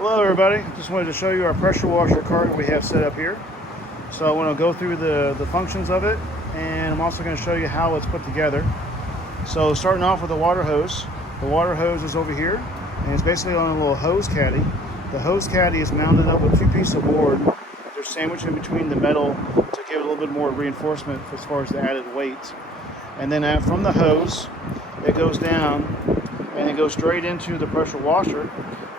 Hello everybody, just wanted to show you our pressure washer cart we have set up here. So I want to go through the functions of it, and I'm also going to show you how it's put together. So starting off with the water hose. The water hose is over here, and it's basically on a little hose caddy. The hose caddy is mounted up with two pieces of board. They're sandwiched in between the metal to give it a little bit more reinforcement as far as the added weight. And then from the hose, it goes down and it goes straight into the pressure washer.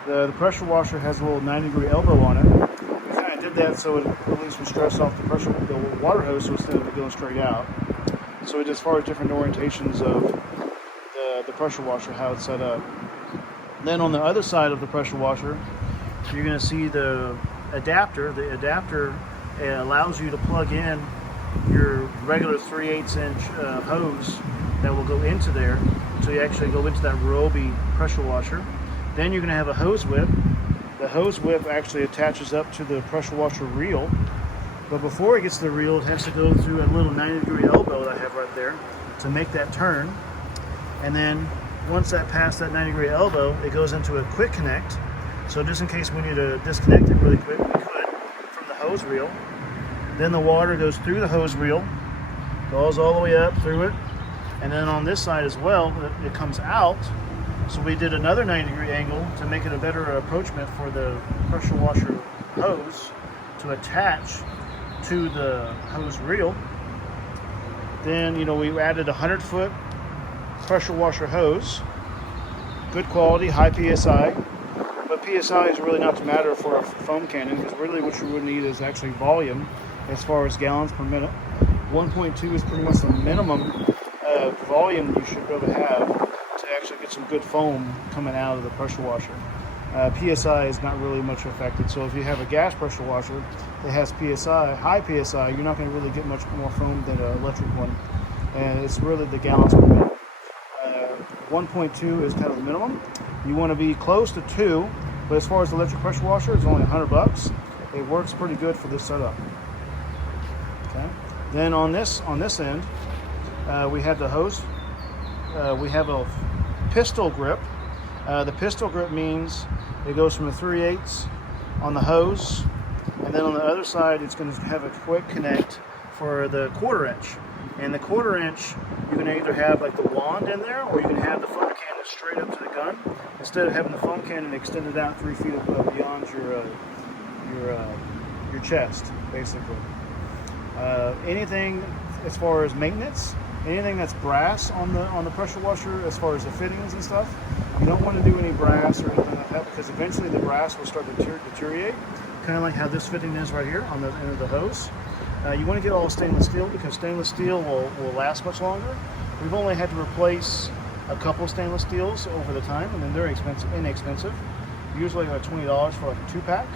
The pressure washer has a little 90-degree elbow on it. We kind of did that so it at least would stress off the water hose, so instead of it going straight out. So as far as different orientations of the pressure washer, how it's set up. Then on the other side of the pressure washer, you're going to see the adapter. The adapter allows you to plug in your regular 3/8 inch hose that will go into there, so you actually go into that Ryobi pressure washer. Then you're going to have a hose whip. The hose whip actually attaches up to the pressure washer reel, but before it gets to the reel, it has to go through a little 90-degree elbow that I have right there to make that turn. And then once that passed that 90-degree elbow, it goes into a quick connect. So just in case we need to disconnect it really quick, we could from the hose reel. Then the water goes through the hose reel, goes all the way up through it, and then on this side as well, it comes out. So we did another 90-degree angle to make it a better approachment for the pressure washer hose to attach to the hose reel. Then, we added a 100-foot pressure washer hose. Good quality, high PSI. But PSI is really not to matter for a foam cannon, because really what you would need is actually volume as far as gallons per minute. 1.2 is pretty much the minimum volume you should be able to have to actually get some good foam coming out of the pressure washer. PSI is not really much affected, so if you have a gas pressure washer that has PSI, high PSI, you're not going to really get much more foam than an electric one, and it's really the gallons per minute. 1.2 is kind of the minimum. You want to be close to 2, but as far as the electric pressure washer, it's only $100. It works pretty good for this setup. Okay. Then on this end, we have the hose. We have a pistol grip. The pistol grip means it goes from a 3/8 on the hose, and then on the other side it's going to have a quick connect for the 1/4 inch. And the 1/4 inch, you can either have like the wand in there, or you can have the foam cannon straight up to the gun, instead of having the foam cannon extended out 3 feet beyond your chest, basically. Anything as far as maintenance, anything that's brass on the pressure washer, as far as the fittings and stuff, you don't want to do any brass or anything like that, because eventually the brass will start to deteriorate, kind of like how this fitting is right here on the end of the hose. You want to get all stainless steel, because stainless steel will last much longer. We've only had to replace a couple stainless steels over the time, and then they're inexpensive. Usually like $20 for like a 2-pack.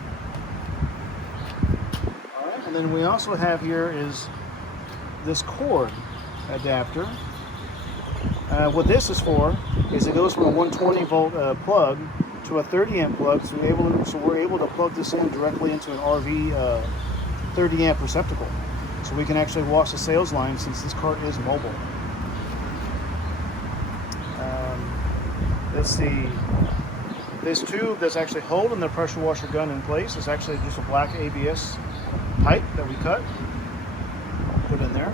All right, and then we also have here is this cord adapter. What this is for is it goes from a 120 volt plug to a 30 amp plug, so we're able to plug this in directly into an RV 30 amp receptacle, so we can actually wash the sales line since this cart is mobile. Let's see, this tube that's actually holding the pressure washer gun in place is actually just a black ABS pipe that we cut, put in there.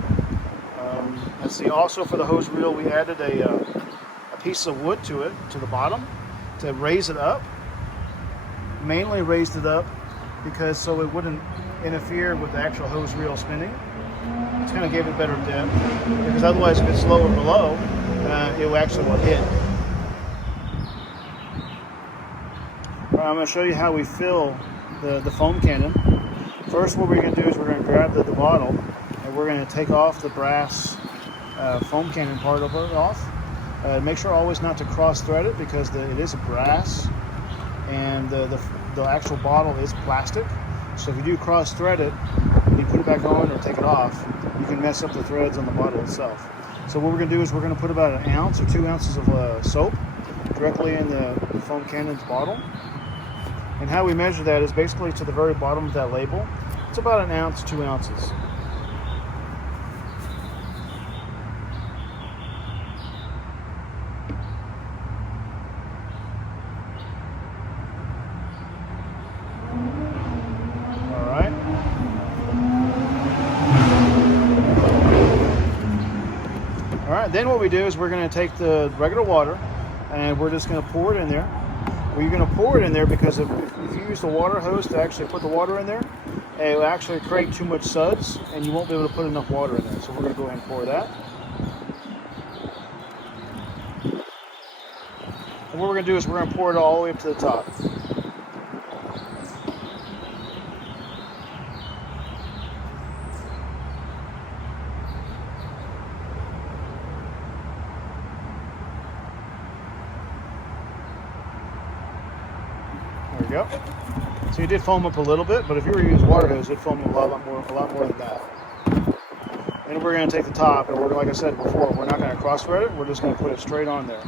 Let's see, also for the hose reel, we added a piece of wood to it, to the bottom, to raise it up. Mainly raised it up because so it wouldn't interfere with the actual hose reel spinning. It's going to give it better depth, because otherwise if it's lower below, it will actually hit. I'm going to show you how we fill the foam cannon. First, what we're going to do is we're going to grab the bottle, and we're going to take off the brass foam cannon part of it off. Make sure always not to cross thread it, because it is brass, and the actual bottle is plastic. So if you do cross thread it, when you put it back on or take it off, you can mess up the threads on the bottle itself. So what we're going to do is we're going to put about 1 ounce or 2 ounces of soap directly in the foam cannon's bottle. And how we measure that is basically to the very bottom of that label. It's about 1 ounce, 2 ounces. then what we do is we're going to take the regular water and we're just going to pour it in there. Well, you're going to pour it in there because if you use the water hose to actually put the water in there, it will actually create too much suds and you won't be able to put enough water in there. So we're going to go ahead and pour that. And what we're going to do is we're going to pour it all the way up to the top. There we go. So you did foam up a little bit, but if you were to use water hose, it'd foam up a lot more than that. And we're going to take the top, and we're, like I said before, we're not going to cross thread it. We're just going to put it straight on there.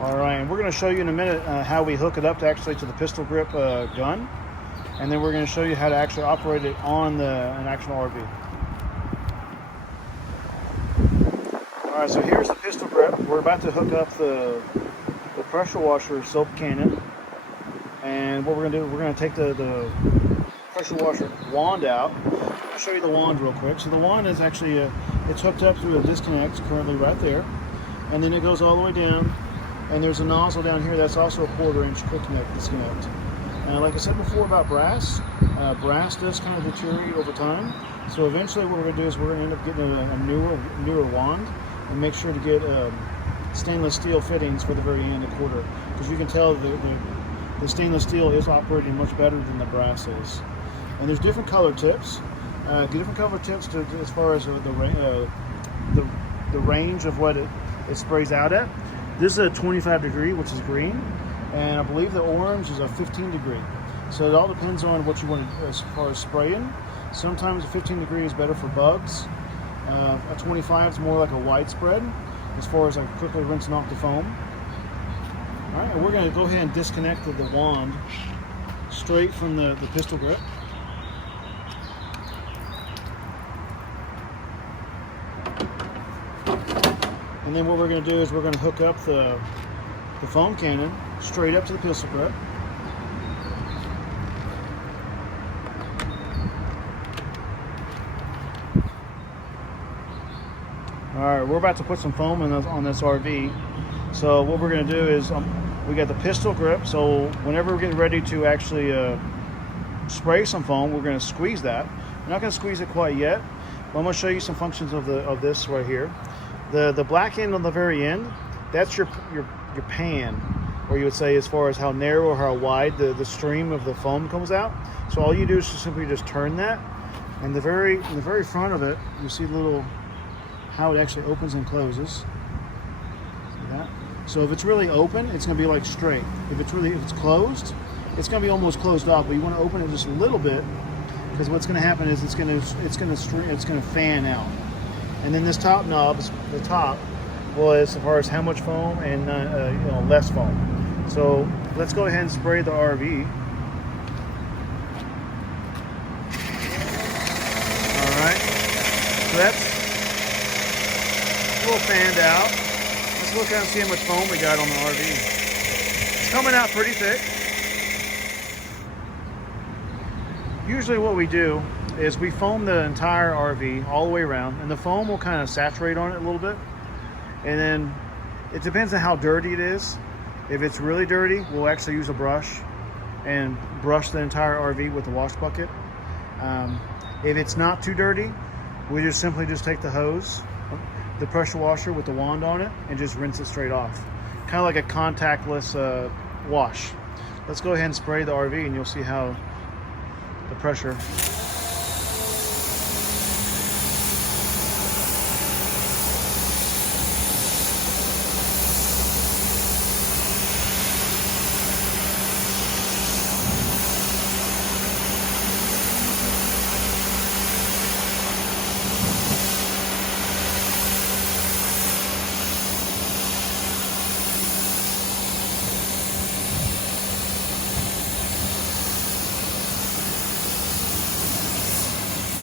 All right, and we're going to show you in a minute how we hook it up to the pistol grip gun. And then we're going to show you how to actually operate it on an actual RV. All right, so here's the pistol grip. We're about to hook up the pressure washer soap cannon. And what we're going to do, we're going to take the pressure washer wand out. I'll show you the wand real quick. So the wand is actually, it's hooked up through a disconnect currently right there. And then it goes all the way down. And there's a nozzle down here that's also a 1/4 inch quick connect disconnect. Like I said before about brass, brass does kind of deteriorate over time. So eventually what we're going to do is we're going to end up getting a newer wand and make sure to get stainless steel fittings for the very end of 1/4. Because you can tell the stainless steel is operating much better than the brass is. And there's different color tips. Different color tips as far as the range of what it sprays out at. This is a 25 degree, which is green. And I believe the orange is a 15 degree. So it all depends on what you want to, as far as spraying. Sometimes a 15 degree is better for bugs. A 25 is more like a widespread, as far as like quickly rinsing off the foam. All right, and we're going to go ahead and disconnect the wand straight from the pistol grip. And then what we're going to do is we're going to hook up the foam cannon straight up to the pistol grip. All right, we're about to put some foam on this RV. So what we're going to do is we got the pistol grip. So whenever we're getting ready to actually spray some foam, we're going to squeeze that. We're not going to squeeze it quite yet, but I'm going to show you some functions of this right here. The black end on the very end, that's your pan, or you would say as far as how narrow or how wide the stream of the foam comes out. So all you do is simply just turn that, and in the very front of it, you see how it actually opens and closes. See that? So if it's really open, it's going to be like straight. If it's closed, it's going to be almost closed off. But you want to open it just a little bit, because what's going to happen is it's going to fan out. And then this top knob, the top, was as far as how much foam and less foam. So let's go ahead and spray the RV. All right, so that's a little fanned out. Let's look out and see how much foam we got on the RV. It's coming out pretty thick. Usually what we do is we foam the entire RV all the way around, and the foam will kind of saturate on it a little bit. And then it depends on how dirty it is. If it's really dirty, we'll actually use a brush and brush the entire RV with the wash bucket. If it's not too dirty, we just simply take the hose, the pressure washer with the wand on it, and just rinse it straight off. Kind of like a contactless wash. Let's go ahead and spray the RV, and you'll see how the pressure